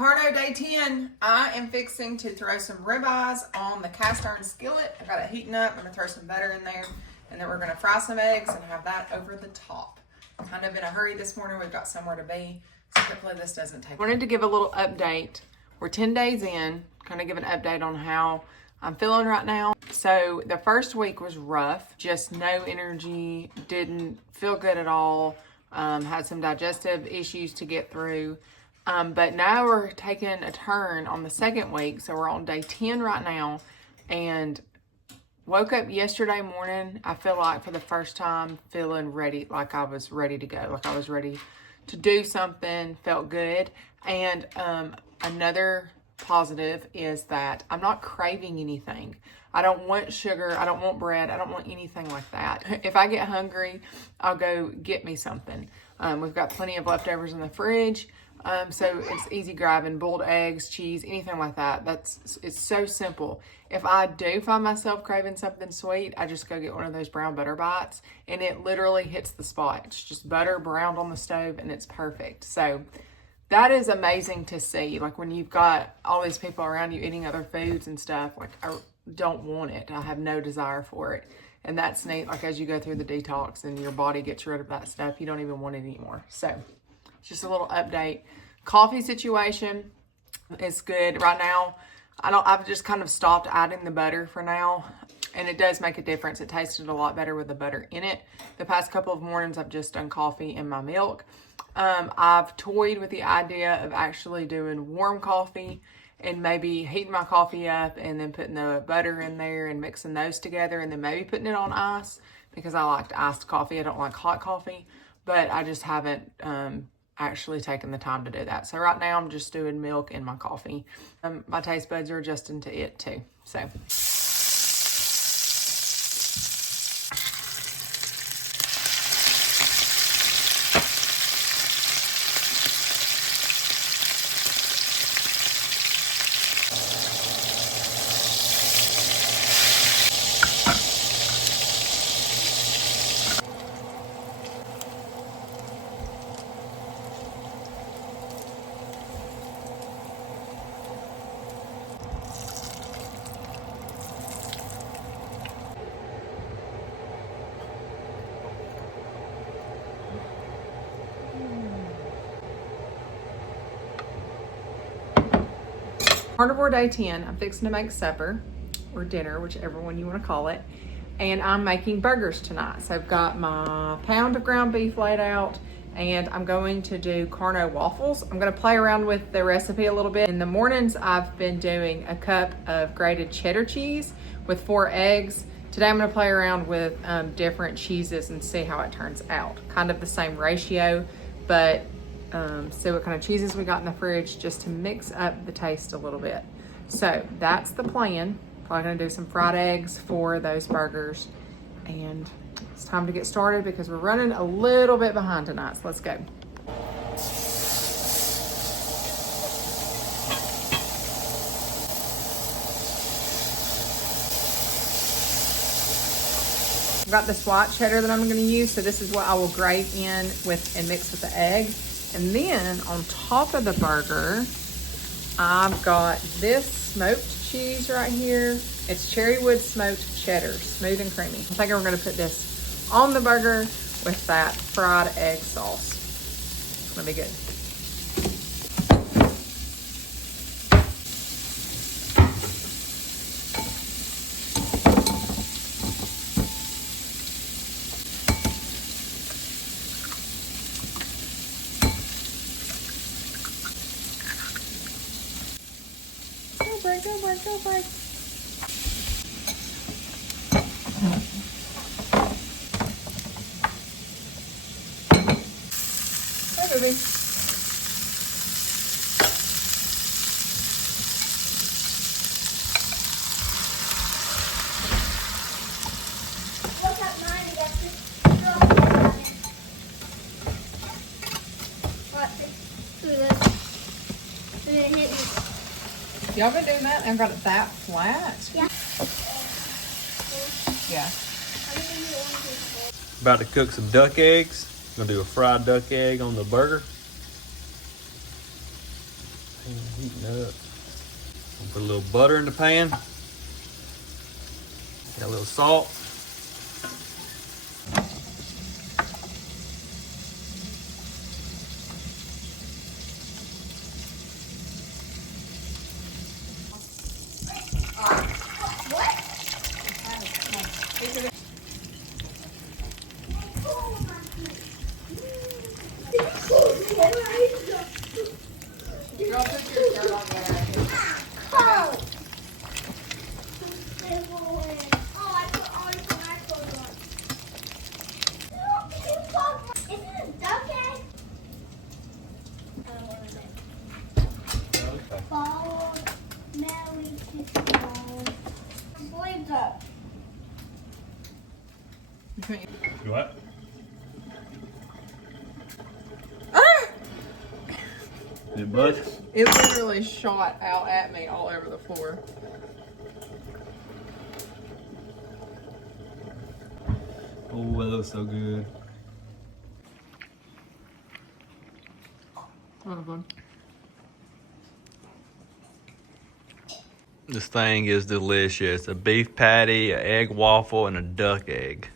Carno day 10. I am fixing to throw some ribeyes on the cast iron skillet. I got it heating up. I'm gonna throw some butter in there, and then we're gonna fry some eggs and have that over the top. Kind of in a hurry this morning. We've got somewhere to be, so hopefully this doesn't take. Wanted to give a little update. We're 10 days in. Kind of give an update on how I'm feeling right now. So the first week was rough. Just no energy. Didn't feel good at all. Had some digestive issues to get through. But now we're taking a turn on the second week. So we're on day 10 right now. And woke up yesterday morning, I feel like for the first time, feeling ready, like I was ready to go. Like I was ready to do something, felt good. And another positive is that I'm not craving anything. I don't want sugar. I don't want bread. I don't want anything like that. If I get hungry, I'll go get me something. We've got plenty of leftovers in the fridge. So it's easy grabbing, boiled eggs, cheese, anything like that. It's so simple. If I do find myself craving something sweet, I just go get one of those brown butter bites, and it literally hits the spot. It's just butter browned on the stove, and it's perfect. So that is amazing to see. Like when you've got all these people around you eating other foods and stuff, like I don't want it. I have no desire for it. And that's neat. Like as you go through the detox and your body gets rid of that stuff, you don't even want it anymore. So just a little update. Coffee situation is good right now. I've just kind of stopped adding the butter for now, and it does make a difference. It tasted a lot better with the butter in it. The past couple of mornings, I've just done coffee in my milk. I've toyed with the idea of actually doing warm coffee and maybe heating my coffee up and then putting the butter in there and mixing those together and then maybe putting it on ice, because I like iced coffee. I don't like hot coffee, but I just haven't actually taken the time to do that. So right now I'm just doing milk in my coffee. My taste buds are adjusting to it too. So Carnivore day 10, I'm fixing to make supper or dinner, whichever one you want to call it. And I'm making burgers tonight. So I've got my pound of ground beef laid out, and I'm going to do Carno waffles. I'm going to play around with the recipe a little bit. In the mornings, I've been doing a cup of grated cheddar cheese with 4 eggs. Today I'm going to play around with different cheeses and see how it turns out. Kind of the same ratio, but see what kind of cheeses we got in the fridge just to mix up the taste a little bit. So that's the plan. Probably gonna do some fried eggs for those burgers, and it's time to get started because we're running a little bit behind tonight. So let's go. I've got this white cheddar that I'm gonna use, so this is what I will grate in with and mix with the egg. And then on top of the burger, I've got this smoked cheese right here. It's Cherrywood smoked cheddar, smooth and creamy. I think we're gonna put this on the burger with that fried egg sauce. It's gonna be good. Go break. Hi, baby. Look at mine, I got this drop on it. Watch it. Look at this. And then hit me. Y'all been doing that and got it that flat? Yeah. Yeah. About to cook some duck eggs. Gonna do a fried duck egg on the burger. Heating up. Put a little butter in the pan. Got a little salt. Y'all put your shirt on there. Oh, I put all the clothes on. Is it a duck egg? Okay. Ball, Mary, ball. Sleeves up. You what? It buzz? It literally shot out at me all over the floor. Oh, that looks so good. This thing is delicious. A beef patty, an egg waffle, and a duck egg.